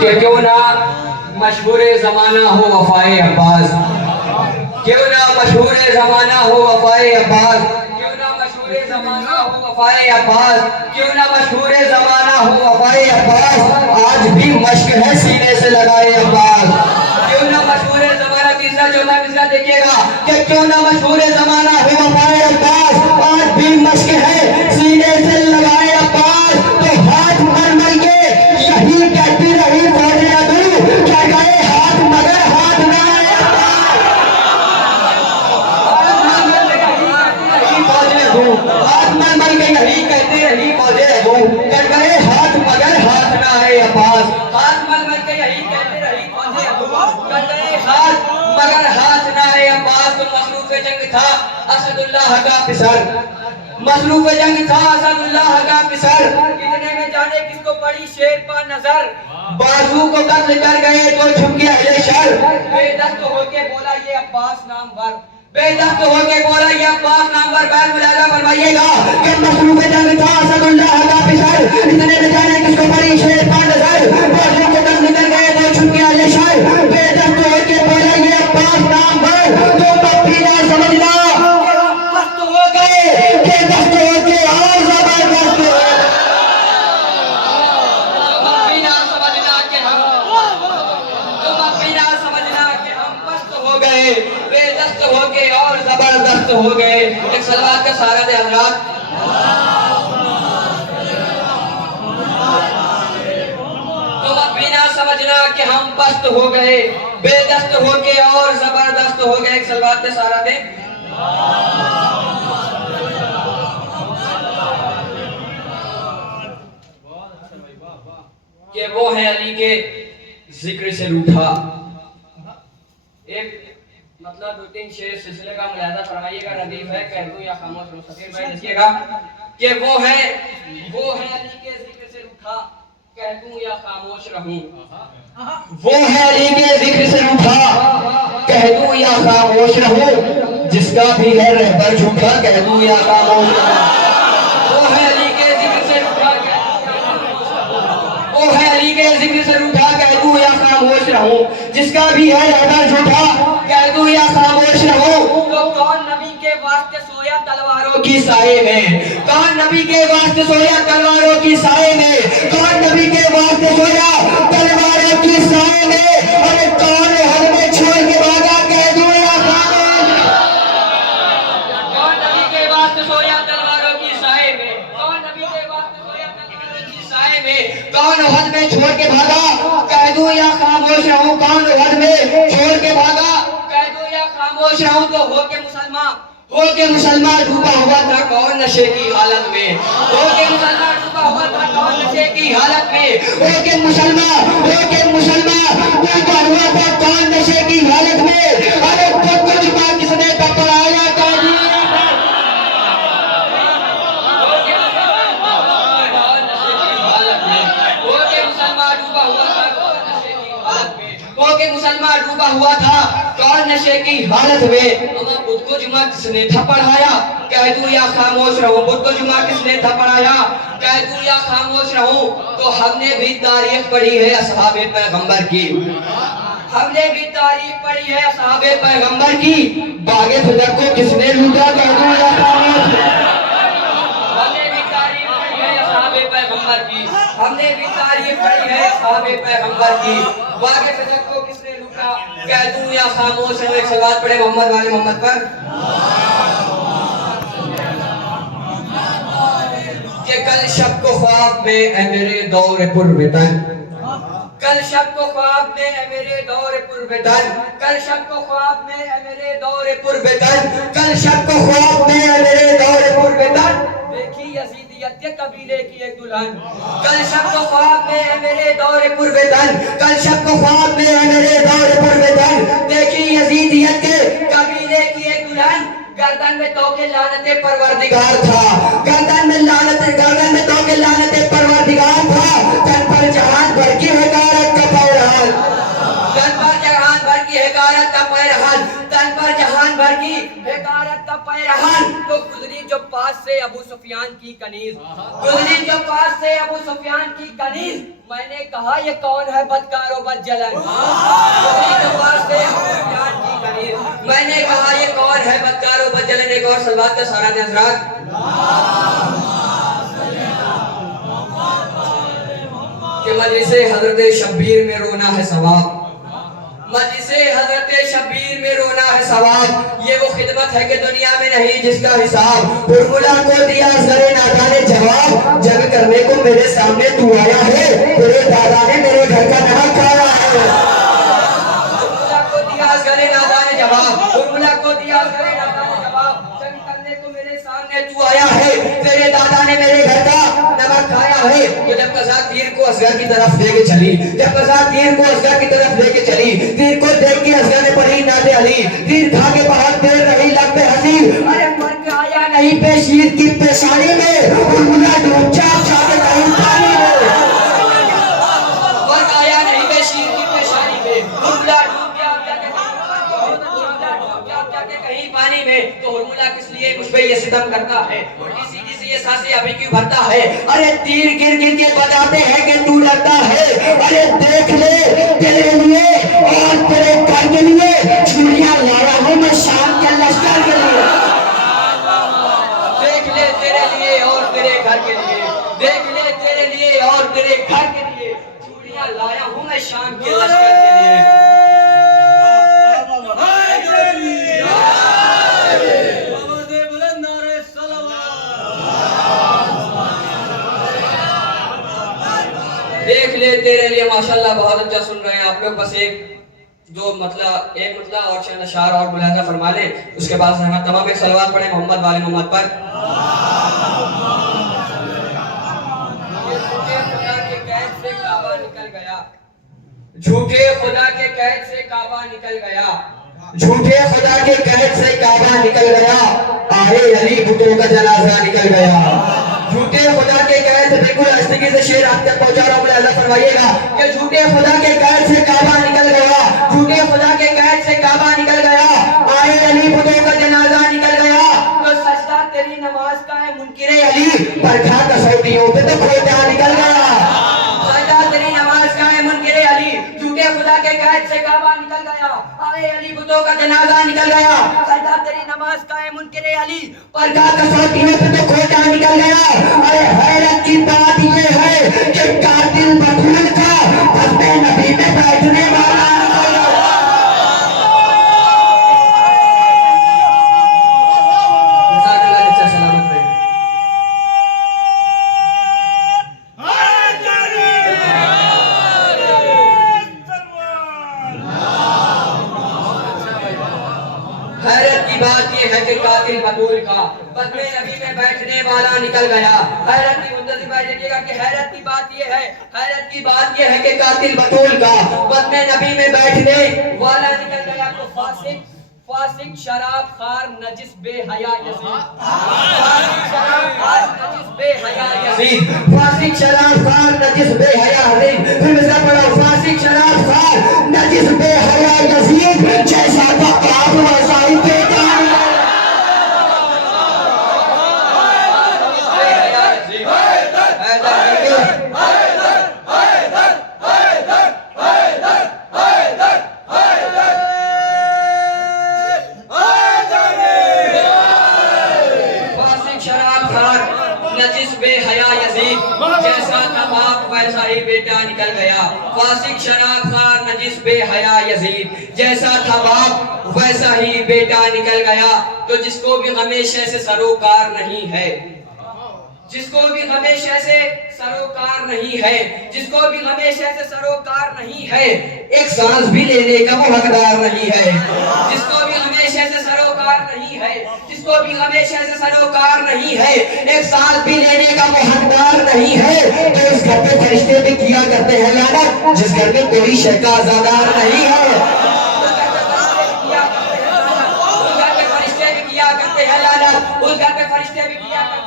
कि क्यों ना मशहूर जमाना हो वफाए अब्बास, क्यों ना मशहूर जमाना हो वफाए अब्बास, क्यों ना मशहूर जमाना हो वफाए अब्बास, क्यों ना मशहूर जमाना हो वफाए अब्बास, आज भी मश्क है सीने से लगाए अब्बास। क्यों ना मशहूर जमाना, तीसरा चौथा मिसरा देखिएगा कि क्यों ना मशहूर जमाना हो वफाए अब्बास, आज भी मश्क है सीने से लगाए अब्बास। तो हाथ मल मल के यही कहती रही फौजे अदू, क्या गए हाथ मगर हाथ ना आए अब्बास। हाथ मल मल के यही कहती रही फौजे अदू, क्या गए हाथ मगर हाथ ना आए अब्बास। हाथ मल मल के यही कहती रही फौजे अदू, क्या गए हाथ मगर हाथ ना आए अब्बास। तो मसरूफ जंग था असदुल्लाह का पिसर, मसरूफ जंग था असदुल्लाह का पिसर, इतने में जाने किसको पड़ी शेर पर नजर, बाजू को कत्ल कर गए तो छुप गया ये शर। बेदस्त होके बोला ये अब्बास नामवर, बेदस्त होके बोला ये अब्बास नामवर। बैल मुलाजा फरमाइएगा कि मसरूफ जंग था असदुल्लाह का पिसर, इतने में जाने किसको पड़ी शेर पर नजर, बाजू को कत्ल कर गए तो छुप गया ये शर। बेदस्त होके बोला ये अब्बास नामवर, तो मत ना समझना मस्त हो गए, बेदस्त होके और जबरदस्त हो गए। बिना समझना कि हम, तुम बिना समझना कि हम मस्त हो गए, बेदस्त हो के और जबरदस्त हो गए। एक सलवात का सहारा दे हजरात। तुम बिना समझना कि हम पस्त हो गए, बेदस्त हो के और जबरदस्त हो गए। एक सलवात का सहारा दे। कि वो है अली के जिक्र से रूठा। एक मतलब दो तीन शेर सिलसिले का मुलाजा फरमाइएगा, नदीफ है कह दूं या खामोश रहो। सफीर भाई लिखिएगा कि वो है अली के जिक्र से रूठा, कह दूं या खामोश रहूं। वो है अली के जिक्र से रूठा, कह दूं या खामोश रहूं, जिसका भी है रहबर झूठा, कह दूं या खामोश रहूं। वो है अली के जिक्र से रूठा, वो है अली के जिक्र से रूठा, कह दूं या खामोश रहूं, जिसका भी है रहबर झूठा, कह दूं या खामोश रहूं। तो कौन नबी के वास्ते सोया तलवारों की साए में, कौन नबी के वास्ते सोया तलवारों की साए में, कौन नबी के वास्ते सोया तलवारों की साए में, अरे कौन हर में छोड़ के भागा, कह दूं या खामोश। कौन नबी के वास्ते सोया तलवारों की साए में, कौन नबी के वास्ते सोया तलवारों की साए में, कौन हद में छोड़ के भागा, कह दूं या खामोश रहूं। कौन हद में छोड़ के भागा, कह दूं या खामोश रहूं। तो हो के मुसलमान डूबा हुआ था कौन नशे की हालत में, हो के मुसलमान डूबा हुआ था कौन नशे की हालत में, हो के मुसलमान डूबा हुआ था कौन नशे की हालत में। अरे खुद को जुबा किसने पकड़ाया, कह मुसलमान डूबा हुआ था कौन नशे की हालत में। खुद को जुमा किसने थपड़ाया, कह दूं या खामोश रहूं। खुद को जुमा किसने थपड़ाया, कह दूं या खामोश रहूं। तो हमने भी तारीख पढ़ी है असहाबे पैगंबर की, हमने भी तारीख पढ़ी है असहाबे पैगंबर की, बागे फिदक को किसने लूटा, कह दूं या खामोश। हमने भी तारीख पढ़ी है असहाबे पैगंबर की, हमने भी तारीख पढ़ी है असहाबे पैगंबर की, बागे फिदक को किसने लूटा, कह दूं या खामोश। एक सलात पढ़े मोहम्मद वाले मोहम्मद पर। कि कल शब को ख्वाब में ए मेरे दौर पुरवितन, कल शब को ख्वाब में ए मेरे दौर पुरवितन, कल शब को ख्वाब में ए मेरे दौर पुरवितन, कल शब को ख्वाब में ए मेरे दौर पुरवितन, देखी यजीदियत के कबीले की एक दुल्हन। कल शब को ख्वाब में ए मेरे दौर पुरवितन, कल शब को ख्वाब में ए मेरे दौर पुरवितन, देखी यजीदियत के कबीले की एक दुल्हन। गर्दन में तो के लानते परवरदिगार था, गर्दन में तो के लानते परवरदिगार था, तन पर जहान भर की हकारत का पैरहान, तन पर जहान भर की हकारत का पैरहान, तन पर जहान भर की बेकारत का पैरहन तो गुजरी जो पास से अबू सुफियान की कनीज, गुजरी जो पास से अबू सुफियान की कनीज, मैंने कहा ये कौन है बदकारो बदजलन। गुजरी जो पास से अबू सुफियान की कनीज, मैंने कहा ये कौन है बदकारो बदजलन। एक और सलवात का सारा नजरात। कि मजलिसे हजरत शब्बीर में रोना है सवाब, मजलिसे हजरत शब्बीर में रोना है सवाब। ये वो खिदमत है कि दुनिया में नहीं जिसका हिसाब। फॉर्मूला को दिया ज़रे नादा ने जवाब, जंग करने को मेरे सामने तू आया है, तेरे दादा ने मेरे घर का नमक खाया है। फॉर्मूला को दिया ज़रे नादा ने जवाब, फॉर्मूला को दिया ज़रे नादा ने जवाब, जंग करने को मेरे सामने तू आया है, तेरे दादा ने मेरे घर का नमक खाया है। तो जब कज़ा तीर को असगर की तरफ लेके चली, जब कज़ा तीर को असगर की तरफ लेके चली, तीर को देख के असगर ने पढ़ी नाते अली, तीर खा के बहुत देर रही लब पे हंसी, अरे फर्क आया नहीं पेशीर की पेशानी में, फॉर्मूला डूब जाके कहीं पानी में। फर्क आया नहीं पेशीर की पेशानी में, फॉर्मूला डूब जाके कहीं पानी में। तो फॉर्मूला किस लिए मुझ पे ये सितम करता है, उल्टी सीधी सी ये सांसें अभी क्यों भरता है। अरे तीर गिर गिर के बजाते हैं कि तू डरता है, अरे देख ले तेरे लिए और तेरे घर के लिए चूड़ियां लाया हूं मैं शाम के लश्कर के लिए। देख ले तेरे लिए और तेरे घर के लिए, देख ले तेरे लिए और तेरे घर के लिए चूड़ियां लाया हूं मैं शाम के लश्कर के लिए। देख ले तेरे लिए। माशाल्लाह बहुत अच्छा सुन रहे हैं आप लोग। बस एक मतला और शान अशार और मुलाजा फरमा ले, उसके बाद हम तमाम एक सलवात पढ़े मोहम्मद वाले मोहम्मद पर। खुदा के कैद से काबा निकल गया, झूठे खुदा के कैद से काबा निकल गया, झूठे खुदा के कैद से काबा निकल गया, आए अली बुतों का जनाजा निकल गया। झूठे खुदा के कैद से, बिल्कुल हस्ती से शेर आप तक पहुंचा रहा हूं, मुलाजा फरमाइएगा कि झूठे खुदा के कैद से काबा निकल गया, झूठे खुदा के कैद से काबा निकल गया, आए अली बुतों का जनाजा निकल गया। तो सजदा तेरी नमाज का है मुनकिरे अली, बरखा कसौटियों पे तो खोटा निकल गया। सजदा तेरी नमाज का है मुनकिरे अली, झूठे खुदा के कैद से काबा निकल गया, आए अली बुतों का जनाजा निकल गया। सजदा तेरी नमाज का है मुनकिरे अली, बरखा कसौटियों पे तो खोटा निकल गया। अरे हैरत की बात ये है कि कातिल बतूल का हस्ते नबी में बैठने वाला कातिल बतूल का बदले नबी में बैठने वाला निकल गया। हैरत की मुद्दत बैठेगा कि हैरत की बात ये है, हैरत की बात ये है कि कातिल बतूल का बदले नबी में बैठने वाला निकल गया। तो फासिक फासिक शराब खार नजिस बेहया यजीद, फासिक शराब खार नजिस बेहया यजीद, फासिक शराब खार नजिस बेहया यजीद। फिर मिसरा पढ़ो, फासिक शराब खार नजिस बेहया यजीद, जैसा का आप वैसा ही बेकार। जैसा था बाप वैसा ही बेटा निकल गया। फासिक शराब खार नजिस बेहया यजीद, जैसा था बाप वैसा ही बेटा निकल गया। तो जिसको भी हमेशा से सरोकार नहीं है, जिसको भी हमेशा से सरोकार नहीं है, जिसको भी हमेशा से सरोकार नहीं है, एक सांस भी लेने का वो हकदार नहीं है। जिसको भी हमेशा से सरोकार नहीं है, जिसको भी हमेशा से सरोकार नहीं है, एक सांस भी लेने का वो हकदार नहीं है, तो इस घर पे फरिश्ते भी किया करते हैं लानत, जिस घर में कोई शय का आज़ादार नहीं है। उस घर पे फरिश्ते भी किया करते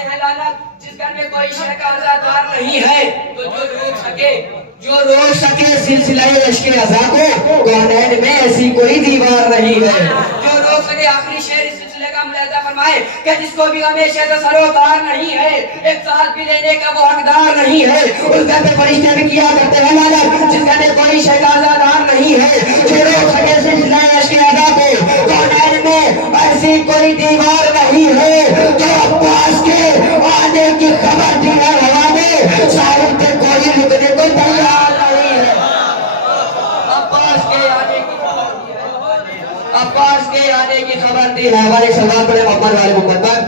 हैं लानत, जिस घर में कोई शय का आज़ादार नहीं है। तो जो रोक सके सिलसिला इश्क़ अज़ा को, कौनैन में ऐसी कोई दीवार नहीं है। जो रोक सके, आखिरी शेर फरमाए कि जिसको भी हमेशा से सरोकार नहीं है, एक साल भी लेने का वो हकदार नहीं है, उस घर पे फरिश्ते भी किया करते हैं लानत। जिस घर में कोई शहजादार नहीं है जो रोक सके सिलसिला शहजादा को, कौनैन में ऐसी कोई दीवार नहीं है जो अब्बास के आने की खबर दी है हवा में, साहिब पे कोई रुकने को तैयार नहीं है। अब्बास के आने की खबर दी है, अब्बास के आने की खबर दी है हमारे सवाल बड़े मोहम्मद वाले मुकद्दर